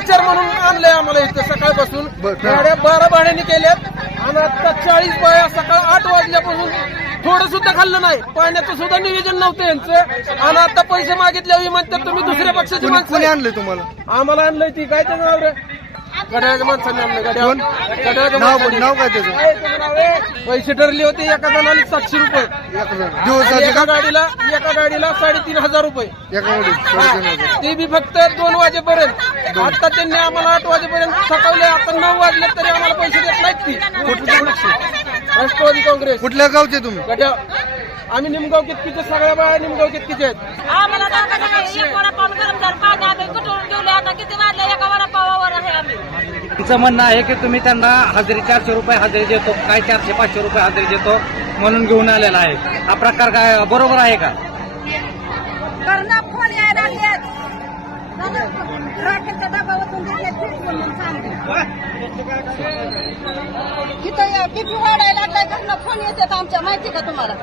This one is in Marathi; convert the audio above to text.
प्रचार म्हणून आणलंय आम्हाला इथं सकाळपासून. गाड्या बारा भाड्याने केल्यात. आणि आता चाळीस बाया सकाळ आठ वाजल्यापासून थोडं सुद्धा खाल्लं नाही. पाण्याचं सुद्धा नियोजन नव्हतं यांचं. आणि आता पैसे मागितल्यावर म्हणतात तुम्ही दुसऱ्या पक्षाची कोणी माणसं. आणलंय तुम्हाला? आम्हाला आणलंय ती. काय त्याचं नाव रे? गड्याच्या माणसाने आणलं गड्या कोण? गड्याच्या नाव माणसाने. काय त्याचं? पैसे ठरले होते एका जणाला सातशे रुपये. एका जण. आणि दिवसाचे एका का? गाडीला एका गाडीला साडेतीन हजार रुपये. एका गाडी साडेतीन हजार. ते बी फक्त दोन वाजेपर्यंत. आता त्यांनी आम्हाला आठ वाजेपर्यंत थकवले आता नऊ वाजले तरी आम्हाला पैसे देत नाहीत ती. राष्ट्रवादी काँग्रेस. कुठल्या गावचे तुम्ही? गड्या आम्ही निमगाव कितकीचे? सगळ्या बाया निमगाव कितकीचे आहेत? आम्हाला दाखवा नाही. एक वडापाव गरम जर पाणी आम्ही कुठून ठेवले आता किती वाजले एका वडापावावर आहे आम्ही तुमचं म्हणणं आहे की तुम्ही त्यांना हजेरी चारशे रुपये हजेरी देतो काय चारशे पाचशे रुपये हजेरी देतो म्हणून घेऊन आलेला आहे. हा प्रकार काय बरोबर आहे का? करणं फोन वाढायला लागलाय फोन येतात आमच्या. माहिती का तुम्हाला?